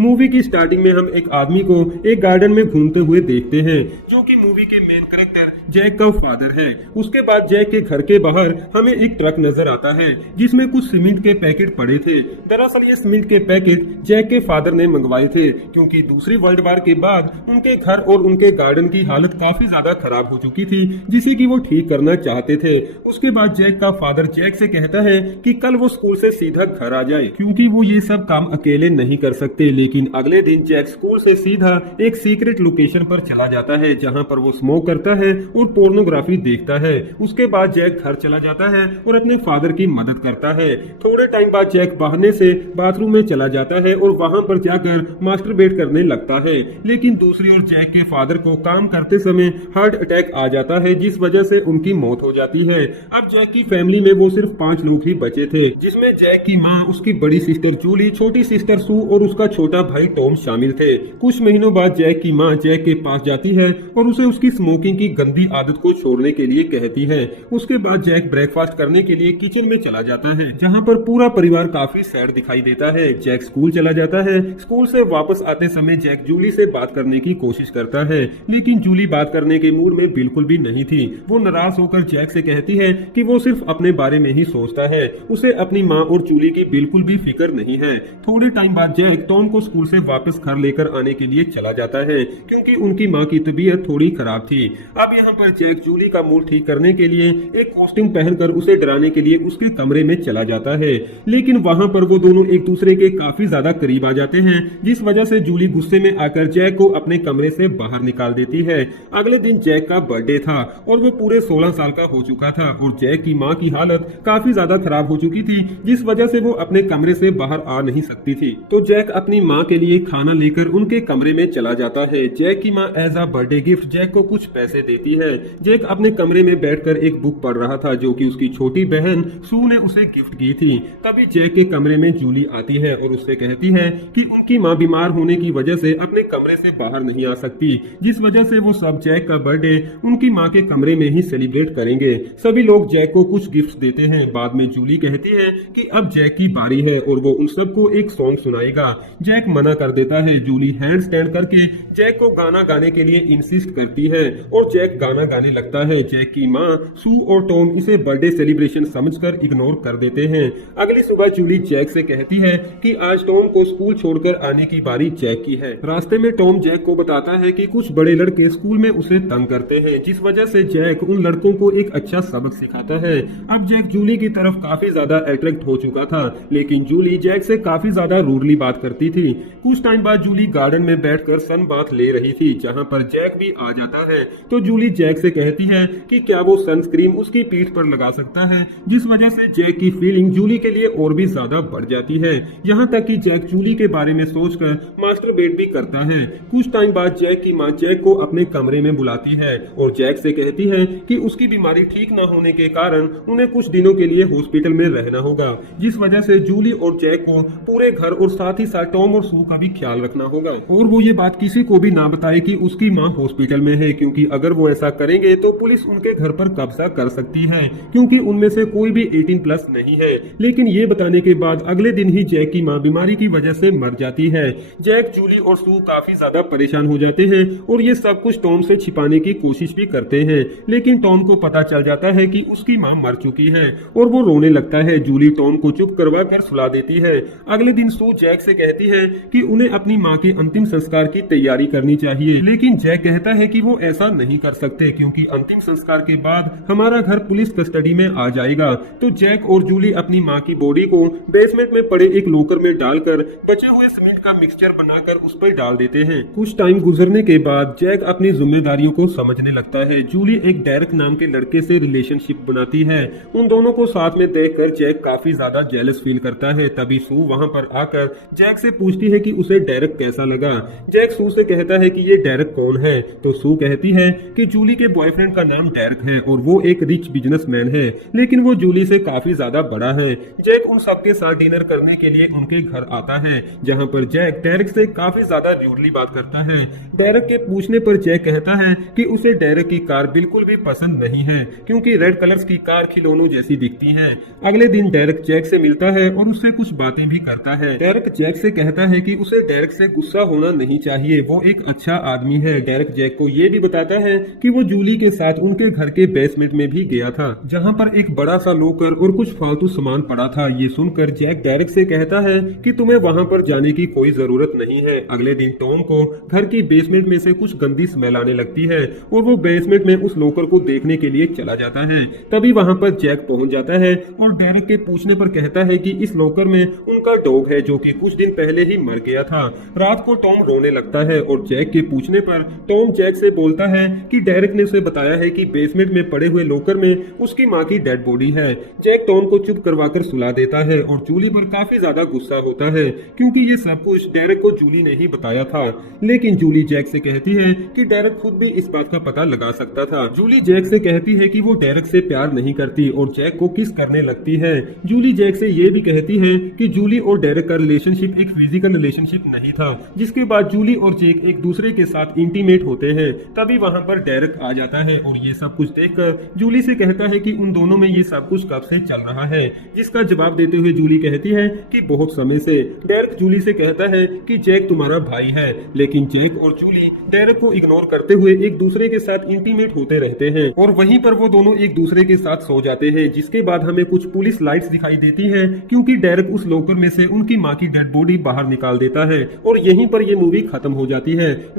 Movie की starting में हम एक आदमी को एक गार्डन में घूमते हुए देखते हैं, जो कि मूवी के मेन कैरेक्टर जैक का फादर है। उसके बाद जैक के घर के बाहर हमें एक ट्रक नजर आता है जिसमें कुछ सीमेंट के पैकेट पड़े थे। दरअसल ये सीमेंट के पैकेट जैक के फादर ने मंगवाए थे, क्योंकि दूसरी वर्ल्ड वार के बाद उनके घर और उनके गार्डन की हालत काफी ज्यादा खराब हो चुकी थी, जिसे कि वो ठीक करना चाहते थे। उसके बाद जैक का फादर जैक से कहता है कि कल वो स्कूल से सीधा घर आ जाए, क्योंकि वो ये सब काम अकेले नहीं कर सकते। लेकिन अगले दिन जैक स्कूल से सीधा एक सीक्रेट लोकेशन पर चला जाता है, जहां पर वो स्मोक करता है और पोर्नोग्राफी देखता है। उसके बाद जैक घर चला जाता है और अपने फादर की मदद करता है। थोड़े टाइम बाद जैक बहाने से बाथरूम में चला जाता है और वहां पर जाकर मास्टरबेट करने लगता है। लेकिन दूसरी ओर जैक के फादर को काम करते समय हार्ट अटैक आ जाता है, जिस वजह से उनकी मौत हो जाती है। अब जैक की फैमिली में वो सिर्फ 5 लोग ही बचे थे, जिसमें जैक की माँ, उसकी बड़ी सिस्टर जूली, छोटी सिस्टर सू और उसका छोटा भाई टॉम शामिल थे। कुछ महीनों बाद जैक की माँ जैक के पास जाती है और उसे उसकी स्मोकिंग की गंदी आदत को छोड़ने के लिए कहती है। उसके बाद जैक ब्रेकफास्ट करने के लिए किचन में चला जाता है, जहाँ पर पूरा परिवार काफी सैड दिखाई देता है। जैक स्कूल चला जाता है। स्कूल से वापस आते समय जैक जूली से बात करने की कोशिश करता है, लेकिन जूली बात करने के मूड में बिल्कुल भी नहीं थी। वो नाराज होकर जैक से कहती है कि वो सिर्फ अपने बारे में ही सोचता है, उसे अपनी माँ और जूली की बिल्कुल भी फिक्र नहीं है। थोड़े टाइम बाद जैक टॉम को स्कूल से वापस घर लेकर आने के लिए चला जाता है, क्योंकि उनकी माँ की तबीयत थोड़ी खराब थी। अब यहाँ पर जैक जूली का मूड ठीक करने के लिए एक कॉस्ट्यूम पहनकर उसे डराने के लिए उसके कमरे में चला जाता है, लेकिन वहाँ पर वो दोनों एक दूसरे के काफी ज्यादा करीब आ जाते हैं, जिस वजह से जूली गुस्से में आकर जैक को अपने कमरे से बाहर निकाल देती है। अगले दिन जैक का बर्थडे था और वो पूरे 16 साल का हो चुका था और जैक की माँ की हालत काफी ज्यादा खराब हो चुकी थी, जिस वजह से वो अपने कमरे से बाहर आ नहीं सकती थी। तो जैक अपनी माँ के लिए खाना लेकर उनके कमरे में चला जाता है। जैक की माँ as a birthday gift Jack को कुछ पैसे देती है। जैक अपने कमरे में बैठकर एक बुक पढ़ रहा था, जो कि उसकी छोटी बहन सू ने उसे गिफ्ट की थी। तभी जैक के कमरे में जूली आती है और उससे कहती है कि उनकी माँ बीमार होने की वजह से अपने कमरे से बाहर नहीं आ सकती, जिस वजह से वो सब जैक का बर्थडे उनकी माँ के कमरे में ही सेलिब्रेट करेंगे। सभी लोग जैक को कुछ गिफ्ट देते हैं। बाद में जूली कहती है कि अब जैक की बारी है और वो उन सबको एक सॉन्ग सुनाएगा। जैक मना कर देता है। जूली हैंड स्टैंड करके जैक को गाना गाने के लिए इंसिस्ट करती है और जैक गाना गाने लगता है। जैक की माँ, सू और टॉम इसे बर्थडे सेलिब्रेशन समझकर इग्नोर कर देते हैं। अगली सुबह जूली जैक से कहती है कि आज टॉम को स्कूल छोड़कर आने की बारी जैक की है। रास्ते में टॉम जैक को बताता है कि कुछ बड़े लड़के स्कूल में उसे तंग करते हैं, जिस वजह से जैक उन लड़कों को एक अच्छा सबक सिखाता है। अब जैक जूली की तरफ काफी ज्यादा अट्रैक्ट हो चुका था, लेकिन जूली जैक से काफी ज्यादा रूडली बात करती थी। कुछ टाइम बाद जूली गार्डन में बैठकर सन बाथ ले रही थी, जहां पर जैक भी आ जाता है। तो जूली जैक से कहती है कि क्या वो सनस्क्रीन उसकी पीठ पर लगा सकता है, जिस वजह से जैक की फीलिंग जूली के लिए और भी ज्यादा बढ़ जाती है। यहाँ तक कि जैक जूली के बारे में सोचकर मास्टरबेट भी करता है। कुछ टाइम बाद जैक की माँ जैक को अपने कमरे में बुलाती है और जैक से कहती है कि उसकी बीमारी ठीक न होने के कारण उन्हें कुछ दिनों के लिए हॉस्पिटल में रहना होगा, जिस वजह से जूली और जैक को पूरे घर और साथ ही साथ टॉम और सू का भी ख्याल रखना होगा। और वो ये बात किसी को भी ना बताए कि उसकी माँ हॉस्पिटल में है, क्योंकि अगर वो ऐसा करेंगे तो पुलिस उनके घर पर कब्जा कर सकती है, क्योंकि उनमें से कोई भी 18+ नहीं है। लेकिन ये बताने के बाद अगले दिन ही जैक की माँ बीमारी की वजह से मर जाती है। जैक, जूली और सू काफी ज्यादा परेशान हो जाते हैं और ये सब कुछ टॉम से छिपाने की कोशिश भी करते हैं, लेकिन टॉम को पता चल जाता है कि उसकी माँ मर चुकी है और वो रोने लगता है। जूली टॉम को चुप करवा कर सुला देती है। अगले दिन सू जैक से कहती है कि उन्हें अपनी माँ के अंतिम संस्कार की तैयारी करनी चाहिए, लेकिन जैक कहता है कि वो ऐसा नहीं कर सकते, क्योंकि अंतिम संस्कार के बाद हमारा घर पुलिस कस्टडी में आ जाएगा। तो जैक और जूली अपनी माँ की बॉडी को बेसमेंट में पड़े एक लॉकर में डालकर बचे हुए सीमेंट का मिक्सचर बनाकर उस पर डाल देते हैं। कुछ टाइम गुजरने के बाद जैक अपनी जिम्मेदारियों को समझने लगता है। जूली एक डेरेक नाम के लड़के से रिलेशनशिप बनाती है। उन दोनों को साथ में देखकर जैक काफी ज्यादा जेलस फील करता है। तभी सू वहां पर आकर जैक से पूछती है कि उसे डेरेक कैसा लगा। जैक सू से कहता है कि ये डेरेक कौन है। तो सू कहती है कि जूली के बॉयफ्रेंड का नाम डेरेक है और वो एक रिच बिजनेसमैन है, लेकिन वो जूली से काफी ज्यादा बड़ा है। जैक उन सबके साथ डिनर करने के लिए उनके घर आता है, जहाँ पर जैक डेरेक से काफी ज्यादा मैच्योरली बात करता है। डेरेक के पूछने पर जैक कहता है कि उसे डेरेक की कार बिल्कुल भी पसंद नहीं है क्योंकि रेड कलर्स की कार खिलौनों जैसी दिखती है। अगले दिन डेरेक जैक से मिलता है और उससे कुछ बातें भी करता है। डेरेक जैक से कहता है कि उसे डेरेक से गुस्सा होना नहीं चाहिए, वो एक अच्छा आदमी है। डेरेक जैक को ये भी बताता है कि वो जूली के साथ उनके घर के बेसमेंट में भी गया था जहाँ पर एक बड़ा सा लॉकर और कुछ फालतू सामान पड़ा था। ये सुनकर जैक डेरेक से कहता है कि तुम्हें वहाँ पर जाने की कोई जरूरत नहीं है। अगले दिन टॉम को घर की बेसमेंट में से कुछ गंदी स्मेल आने लगती है और वो बेसमेंट में उस लॉकर को देखने के लिए चला जाता है। तभी वहाँ पर जैक पहुंच जाता है और डेरेक के पूछने पर कहता है कि इस लॉकर में उनका डॉग है जो कि कुछ दिन पहले ही मर गया था। रात को टॉम रोने लगता है और जैक के पूछने पर टॉम जैक से बोलता है कि डेरेक ने उसे बताया है कि बेसमेंट में पड़े हुए लॉकर में उसकी माँ की डेड बॉडी है। जैक टॉम को चुप करवाकर सुला देता है और जूली पर काफी ज्यादा गुस्सा होता है क्योंकि ये सब कुछ डेरेक को जूली ने ही बताया था। लेकिन जूली जैक से कहती है कि डेरेक खुद भी इस बात का पता लगा सकता था। जूली जैक से कहती है कि वो डेरेक से प्यार नहीं करती और जैक को किस करने लगती है। जूली जैक से ये भी कहती है कि जूली और डेरेक का रिलेशनशिप एक फिजिकल रिलेशनशिप नहीं था। जिसके बाद जूली और जैक एक दूसरे के साथ इंटीमेट होते हैं। तभी वहाँ पर डेरेक आ जाता है और ये सब कुछ देखकर जूली से कहता है कि उन दोनों में ये सब कुछ कब से चल रहा है। जिसका जवाब देते हुए जूली कहती है कि बहुत समय से। डेरेक जूली से कहता है कि जैक तुम्हारा भाई है, लेकिन जैक और जूली डेरेक को इग्नोर करते हुए एक दूसरे के साथ इंटीमेट होते रहते हैं और वहीं पर वो दोनों एक दूसरे के साथ सो जाते हैं। जिसके बाद हमें कुछ पुलिस लाइट्स दिखाई देती है क्योंकि डेरेक उस लॉकर में से उनकी माँ की डेड बॉडी बाहर निकाल देता है और यहीं पर ये मूवी खत्म हो जाती है।